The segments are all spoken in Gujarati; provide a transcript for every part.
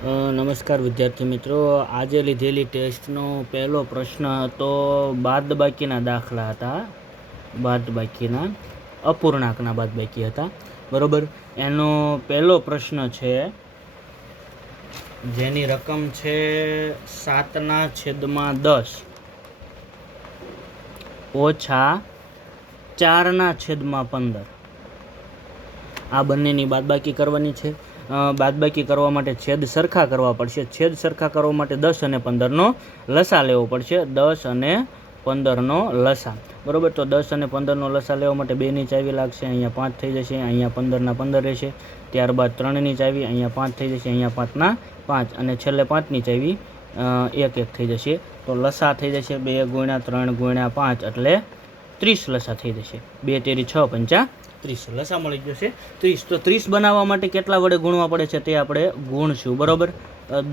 નમસ્કાર વિદ્યાર્થી મિત્રો, આજે લીધેલી ટેસ્ટનો પહેલો પ્રશ્ન હતો બાદબાકીના દાખલા હતા. બાદબાકીના અપૂર્ણાંકના બાદબાકી હતા, બરાબર. એનો પહેલો પ્રશ્ન છે જેની રકમ છે 7/10 ઓછા 4/15. આ બંનેની બાદબાકી કરવાની છે. બાદબાકી કરવા માટે છેદ સરખા કરવા પડશે. છેદ સરખા કરવા માટે 10 અને 15નો લસા લેવો પડશે. 10 અને 15નો લસા, બરાબર. તો 10 અને 15નો લસા લેવા માટે 2ની ચાવી લાગશે. અહીંયા 5 થઈ જશે, અહીંયા 15ના 15 રહેશે. ત્યારબાદ 3ની ચાવી, અહીંયા 5 થઈ જશે, અહીંયા 5ના 5, અને છેલ્લે 5ની ચાવી 1 થઈ જશે. તો લસા થઈ જશે 2 × 3 × 5 એટલે 30 લસા થઈ જશે. 2 તેરી 6 પંચા 30 લસા મળી જશે 30. તો 30 બનાવવા માટે કેટલા વડે ગુણવા પડે છે તે આપણે ગુણશું, બરાબર.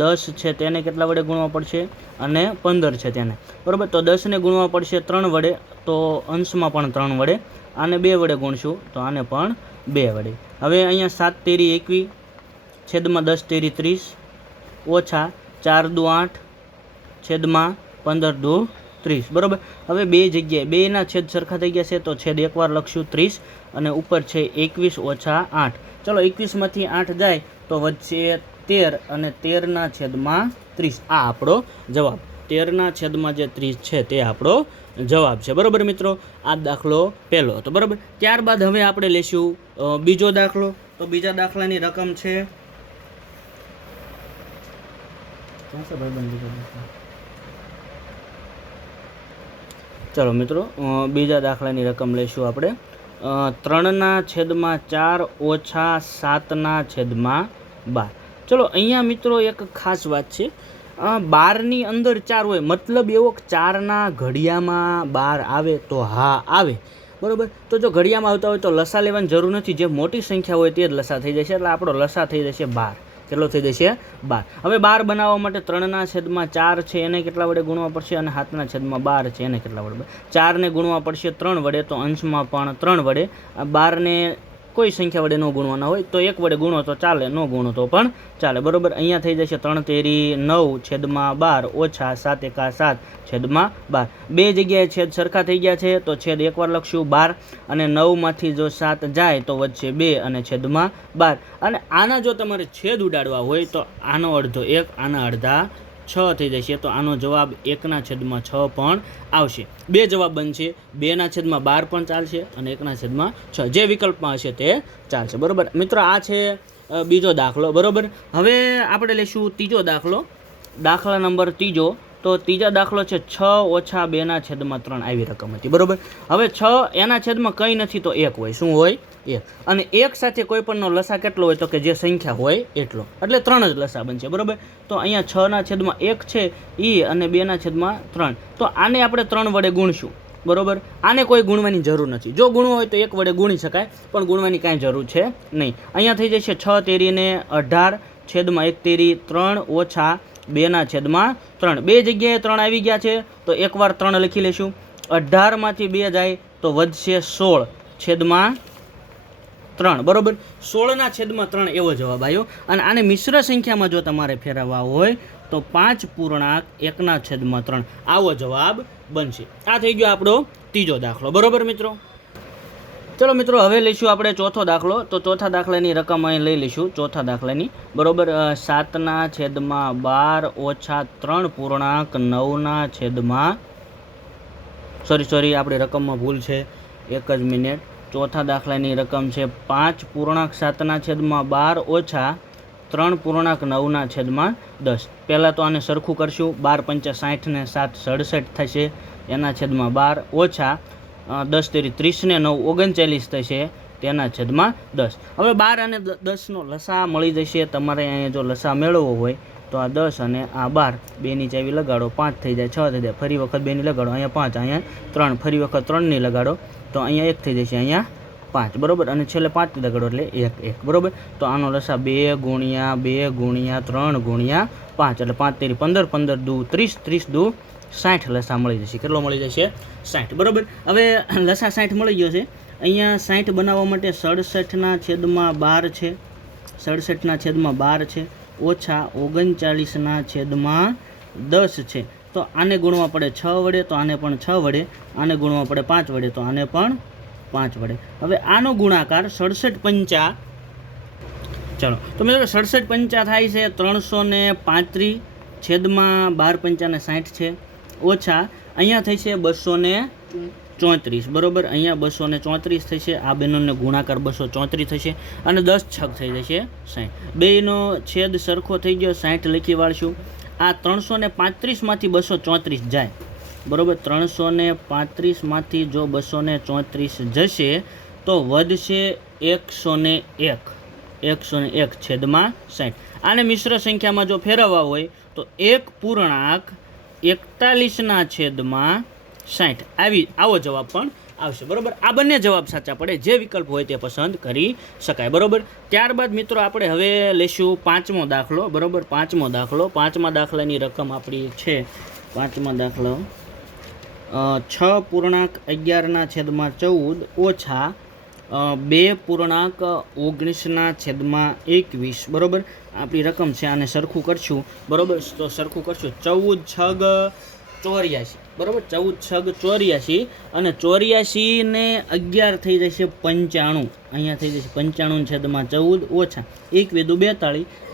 10 છે તેને કેટલા વડે ગુણવા પડશે અને 15 છે તેને, બરાબર. તો 10ને ગુણવા પડશે 3 વડે, તો અંશમાં પણ 3 વડે. આને 2 વડે ગુણશું તો આને પણ 2 વડે. હવે અહીંયા 7 તેરી 21 છેદમાં 10 તેરી 30 ઓછા 4 દુ 8 છેદમાં 15 દુ 30, બરાબર. હવે બે જગ્યાએ બેના છેદ સરખા થઈ ગયા છે, તો છેદ એકવાર લખશું 30 અને ઉપર છે 21 ઓછા 8. ચલો 21માંથી 8 જાય તો વચ્ચે 13 અને 13ના છેદમાં 30. આ આપણો જવાબ. 13ના છેદમાં જે 30 છે તે આપણો જવાબ છે, બરાબર મિત્રો. આ દાખલો પહેલો હતો, બરાબર. ત્યારબાદ હવે આપણે લેશું બીજો દાખલો. તો બીજા દાખલાની રકમ છે ચલો મિત્રો, બીજા દાખલાની રકમ લઈશું આપણે 3/4 ઓછા 7/12. ચલો અહીંયા મિત્રો એક ખાસ વાત છે, 12ની અંદર 4 હોય, મતલબ એવો 4ના ઘડિયામાં 12 આવે તો હા આવે, બરાબર. તો જો ઘડિયામાં આવતા હોય તો લસા લેવાની જરૂર નથી. જે મોટી સંખ્યા હોય તે જ લસા થઈ જશે, એટલે આપણો લસા થઈ જશે 12. કેટલો થઈ જશે? 12. હવે 12 બનાવવા માટે 3/4 છે એને કેટલા વડે ગુણવા પડશે, અને 7/12 છે એને કેટલા વડે? 4ને ગુણવા પડશે 3 વડે, તો અંશમાં પણ 3 વડે. 12ને કોઈ સંખ્યા વડે ન ગુણવાના હોય તો 1 વડે ગુણો તો ચાલે, ન ગુણો તો પણ ચાલે, બરાબર. અહીંયા થઈ જશે 3 તેરી 9 છેદમાં 12 ઓછા 7 એકા 7 છેદમાં 12. બે જગ્યાએ છેદ સરખા થઈ ગયા છે, તો છેદ એકવાર લખશું 12, અને 9માંથી જો 7 જાય તો વચ્ચે 2 અને છેદમાં 12. અને આના જો તમારે છેદ ઉડાડવા હોય તો આનો અડધો 1, આના અડધા 6 થઈ જશે. તો આનો જવાબ 1/6 પણ આવશે. બે જવાબ બનશે, 2/12 પણ ચાલશે અને 1/6. જે વિકલ્પમાં હશે તે ચાલશે, બરાબર મિત્રો. આ છે બીજો દાખલો, બરાબર. હવે આપણે લઈશું ત્રીજો દાખલો. દાખલા નંબર ત્રીજો. તો ત્રીજા દાખલો છે 6 ઓછા 2/3 આવી રકમ હતી, બરાબર. હવે 6 એના છેદમાં કંઈ નથી તો 1 હોય. શું હોય? 1. અને 1 સાથે કોઈ પણનો લસા કેટલો હોય તો કે જે સંખ્યા હોય એટલો, એટલે 3 જ લસા બનશે, બરાબર. તો અહીંયા 6/1 છે એ, અને 2/3. તો આને આપણે 3 વડે ગુણશું, બરાબર. આને કોઈ ગુણવાની જરૂર નથી. જો ગુણવું હોય તો 1 વડે ગુણી શકાય, પણ ગુણવાની કાંઈ જરૂર છે નહીં. અહીંયા થઈ જશે 6 તેરીને 18 છેદમાં 1 તેરી 3 ઓછા 2/3. બે જગ્યાએ 3 આવી ગયા છે, તો એકવાર 3 લખી લેશું. 18માંથી 2 જાય તો વધશે 16 છેદમાં 3, બરાબર. 16/3 એવો જવાબ આવ્યો. અને આને મિશ્ર સંખ્યામાં જો તમારે ફેરવવા હોય તો 5.1/3 આવો જવાબ બનશે. આ થઈ ગયો આપણો ત્રીજો દાખલો, બરાબર મિત્રો. ચલો મિત્રો, હવે લઈશું આપણે ચોથો દાખલો. તો ચોથા દાખલાની રકમ અહીં લઈ લઈશું, ચોથા દાખલાની, બરાબર. 7/12 ઓછા 3.9 સોરી આપણી રકમમાં ભૂલ છે, એક જ મિનિટ. ચોથા દાખલાની રકમ છે 5.7/12 ઓછા 3.9/10. પહેલાં તો આને સરખું કરશું. 12 પંચા 60 ને 7 67 થશે, એના છેદમાં 12 ઓછા 10 તેરી 30 ને 9 39 થશે, તેના છેદમાં 10. હવે 12 અને 10નો લસા મળી જશે. તમારે અહીંયા જો લસા મેળવવો હોય તો આ 10 અને આ 12, બેની ચાવી લગાડો, 5 થઈ જાય, 6 થઈ જાય, ફરી વખત 2ની લગાડો, અહીંયા 5, અહીંયા 3, ફરી વખત 3ની લગાડો તો અહીંયા 1 થઈ જશે, અહીંયા 5, બરાબર. અને છેલ્લે 5 લગાડો એટલે 1, બરાબર. તો આનો લસા 2 × 2 × 3 × 5 એટલે 5 તેરી 15, 15 દુ 30, 30 દુ 60 લસા મળી જશે. કેટલો મળી જશે? 60, બરાબર. હવે લસા 60 મળી ગયો છે. અહીંયા 60 બનાવવા માટે 67/12 છે, 67/12 છે. ઓછા 39/10 છે. તો આને ગુણવા પડે 6 વડે, તો આને પણ 6 વડે. આને ગુણવા પડે 5 વડે, તો આને પણ 5 વડે. હવે આનો ગુણાકાર 67 પંચા, ચલો તો મિત્રો 67 પંચા થાય છે 335 છેદમાં 12 પંચાને 60 છે, ઓછા અહીંયા થઈ છે 234, બરોબર. અહીંયા 234 થશે. આ બેનોને ગુણાકાર 234 થશે અને 10 છગ થઈ જશે 60. બેનો છેદ સરખો થઈ ગયો, 60 લખી વાળશું. આ 335માંથી 234 જાય, બરોબર. 335માંથી જો 234 જશે તો વધશે 101 છેદમાં 60. આને મિશ્ર સંખ્યામાં જો ફેરવવા હોય તો 1.41/60 આવો જવાબ પણ આવશે, બરોબર. આ બંને જવાબ સાચા પડે, જે વિકલ્પ હોય તે પસંદ કરી શકાય, બરોબર. ત્યારબાદ મિત્રો આપણે હવે લેશું 5મો દાખલો, બરોબર. 5મો દાખલો, 5મા દાખલાની રકમ આપણી છે, 5મા દાખલો 6.11/14 ઓછા 2.19/21, બરોબર. આપણી રકમ છે. આને સરખું કરશું, બરોબર. તો સરખું કરશું 14 છગ 84, બરોબર. 14 છગ 84 અને 84 ને 11 થઈ જશે 95. અહીંયા થઈ જશે 95/14 ઓછા 1 × 2 =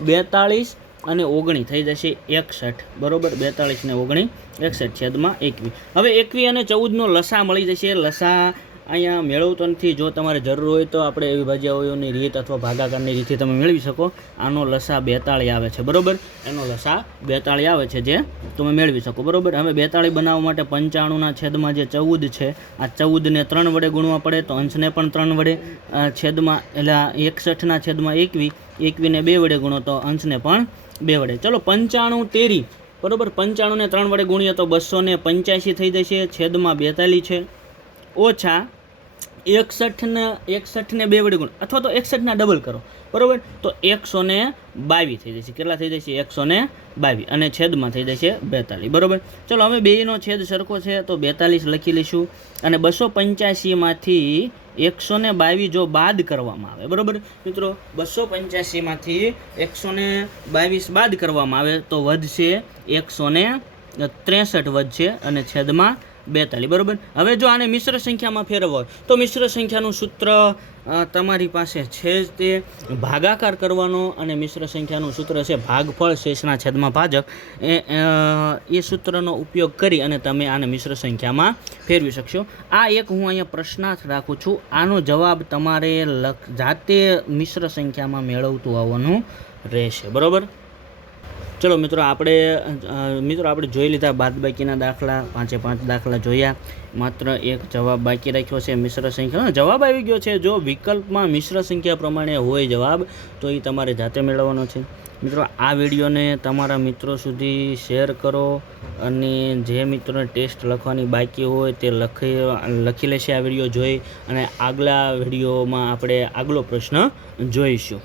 42 અને 19 થઈ જશે 61, બરોબર. 42 ને 19 61 છેદમાં 21. હવે 21 અને 14નો લસા મળી જશે. લસા અહીંયા મેળવતો નથી. જો તમારે જરૂર હોય તો આપણે અવિભાજ્ય અવયવોની રીત અથવા ભાગાકારની રીતથી તમે મેળવી શકો. આનો લસા 42 આવે છે, બરોબર. એનો લસા 42 આવે છે, જે તમે મેળવી શકો, બરોબર. હવે 42 બનાવવા માટે 95ના છેદમાં જે 14 છે, આ 14ને 3 વડે ગુણવા પડે, તો અંશને પણ 3 વડે, છેદમાં એટલે 61ના છેદમાં 21, 21ને 2 વડે ગુણો તો અંશને પણ 2 વડે. ચલો 95 13, બરોબર. 95ને 3 વડે ગુણીએ તો 285 થઈ જશે, છેદમાં 42 છે, ઓછા 61ને 2 વડે ગુણ અથવા તો 61ના ડબલ કરો, બરોબર. તો 122 થઈ જશે. કેટલા થઈ જશે? 122 અને છેદમાં થઈ જશે 42, બરોબર. ચલો હવે બેયનો છેદ સરખો છે તો 42 લખી લઈશું અને 285માંથી 122 જો બાદ કરવામાં આવે, બરોબર મિત્રો. 285માંથી 122 બાદ કરવામાં આવે તો વધશે 163 વધશે અને છેદમાં 42, બરોબર. હવે જો આને મિશ્ર સંખ્યામાં ફેરવવો હોય તો મિશ્ર સંખ્યાનું સૂત્ર તમારી પાસે છે જ, તે ભાગાકાર કરવાનો અને મિશ્ર સંખ્યાનું સૂત્ર છે ભાગફળ શેષના છેદમાં ભાજક. એ સૂત્રનો ઉપયોગ કરી અને તમે આને મિશ્ર સંખ્યામાં ફેરવી શકશો. આ એક હું અહીંયા પ્રશ્નાર્થ રાખું છું. આનો જવાબ તમારે જાતે મિશ્ર સંખ્યામાં મેળવતું આવવાનું રહેશે, બરોબર. ચલો મિત્રો આપણે જોઈ લીધા બાદબાકીના દાખલા, 5 દાખલા જોયા. માત્ર એક જવાબ બાકી રાખ્યો છે મિશ્ર સંખ્યા. જવાબ આવી ગયો છે. જો વિકલ્પમાં મિશ્ર સંખ્યા પ્રમાણે હોય જવાબ તો એ તમારે જાતે મેળવવાનો છે. મિત્રો આ વિડીયોને તમારા મિત્રો સુધી શેર કરો અને જે મિત્રોને ટેસ્ટ લખવાની બાકી હોય તે લખી લેશે આ વિડીયો જોઈ, અને આગલા વિડીયોમાં આપણે આગલો પ્રશ્ન જોઈશું.